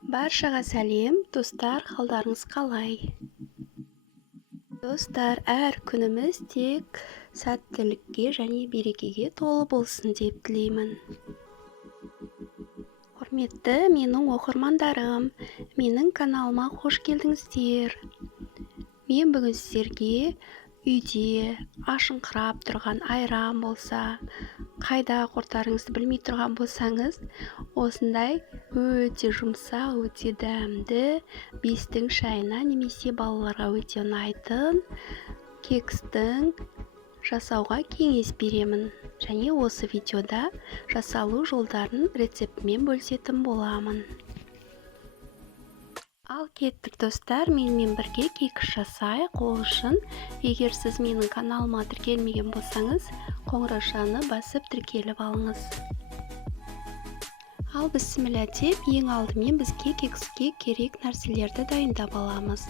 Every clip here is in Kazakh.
Баршаға сәлем, достар, қалдарыңыз қалай? Достар, әр күніміз тек сәттілікке және берекеге толы болсын деп тілеймін. Құрметті менің оқырмандарым, менің каналыма қош келдіңіздер. Мен бүгін сіздерге үйде ашыңқырап тұрған айран болса, қайда құртарыңызды білмей тұрған болсаңыз, осындай өте жұмсақ, өте дәмді бестің шайына немесе балаларға өте ұнайтын кекстің жасауға кеңес беремін. Және осы видеода жасалу жолдарын рецептімен бөлісетін боламын. Ал кеттік достар, менімен бірге кекс жасайық. Ол үшін, егер сіз менің каналыма тіркелмеген болсаңыз, қоңыраушаны басып тіркеліп алыңыз. Ал бісміллә деп, ең алдымен бізге кекске керек нәрселерді дайындап аламыз.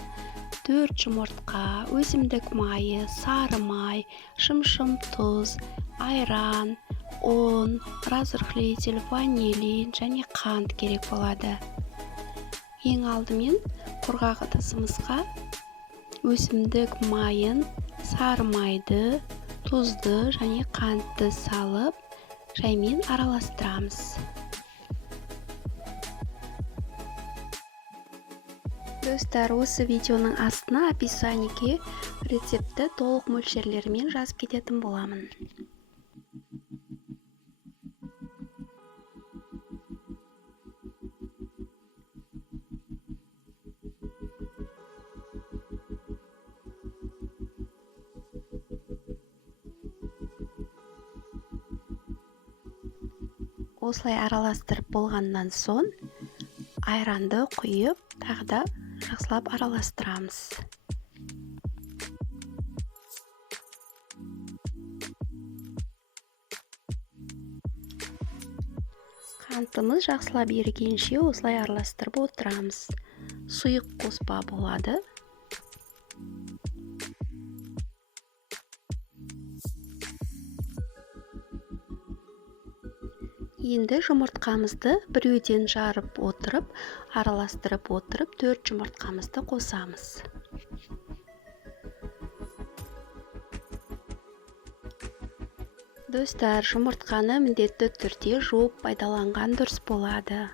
4 жұмыртқа, өсімдік майы, сары май, шым-шым тұз, айран, ұн, разрыхлитель, ванилин және қант керек болады. Ең алдымен құрғақ ыдысымызға өсімдік майын, сары майды, тұзды және қантты салып, жаймен араластырамыз. Достар, осы видеоның астына описаниеге рецепті толық мөлшерлерімен жазып кететін боламын. Осылай араластырып болғаннан соң, айранды құйып, тағы да жақсылап араластырамыз. Қантымыз жақсылап ерігенше осылай араластырып отырамыз. Сұйық қоспа болады. Енді жұмыртқамызды біреуден жарып отырып, араластырып отырып, 4 жұмыртқамызды қосамыз. Достар, жұмыртқаны міндетті түрде жуып пайдаланған дұрыс болады.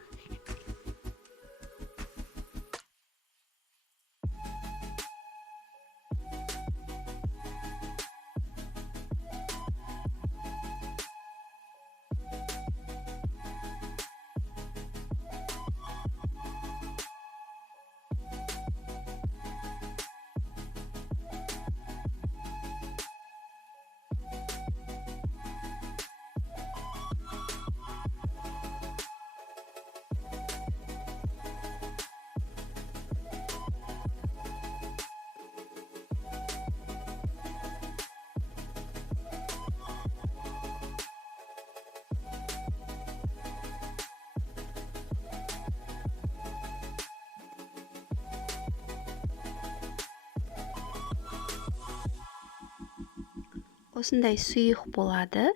Осындай сұйық болады.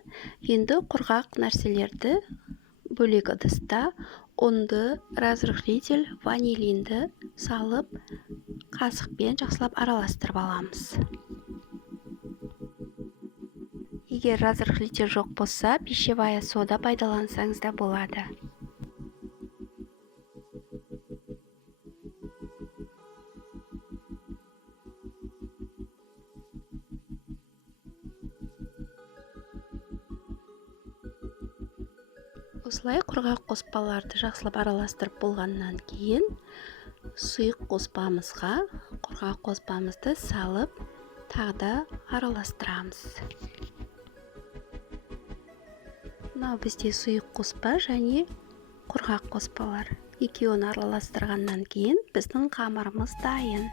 Енді құрғақ нәрселерді бөлек ыдыста ұнды, разрыхлитель, ванилинді салып, қасықпен жақсылап араластырып аламыз. Егер разрыхлитель жоқ болса, пищевая сода пайдалансаңыз да болады. Осылай құрғақ қоспаларды жақсылап араластырып болғаннан кейін, сұйық қоспамызға құрғақ қоспамызды салып, тағы да араластырамыз. Мынау бізде сұйық қоспа және құрғақ қоспалар. Екеуін араластырғаннан кейін, біздің қамырымыз дайын.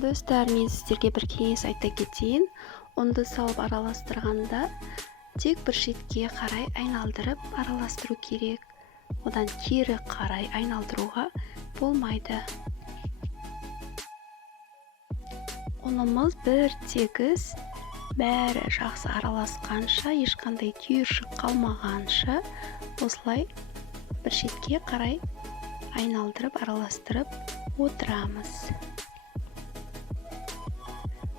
Достар, мен сіздерге бір кеңес айта кетейін. Ұнды салып араластырғанда тек бір шетке қарай айналдырып араластыру керек. Одан кері қарай айналдыруға болмайды. Ұнымыз бір тегіс бәрі жақсы араласқанша, ешқандай түйіршік қалмағанша осылай бір шетке қарай айналдырып араластырып отырамыз.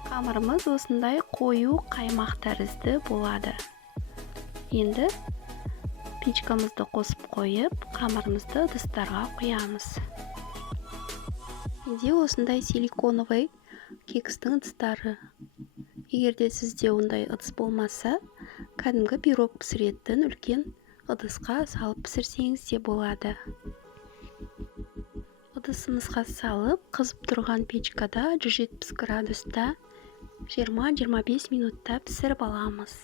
Қамырымыз осындай қою қаймақ тәрізді болады. Енді печкамызды қосып қойып, қамырымызды ыдыстарға құямыз. Менде осындай силиконовый кекстің ыдыстары. Егерде сізде ондай ыдыс болмаса, кәдімгі пирог пісіретін үлкен ыдысқа салып пісірсеңіз де болады. Ыдысымызға салып, қызып тұрған печкада 170 градуста 20-25 минутта пісіріп аламыз.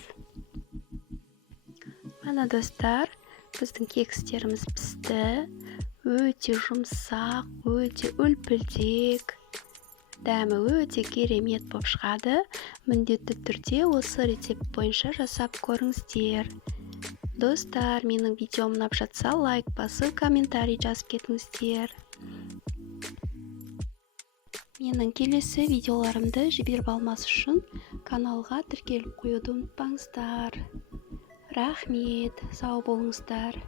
Мына достар, біздің кекстеріміз пісті. Өте жұмсақ, өте үлпілдек, дәмі өте керемет болып шығады. Міндетті түрде осы рецепт бойынша жасап көріңіздер. Достар, менің видеом ұнап жатса, лайк басып, комментарий жазып кетіңіздер. Менің келесі видеоларымды жіберіп алмас үшін каналға тіркеліп қоюды ұмытпаңыздар. Рахмет, сау болыңыздар.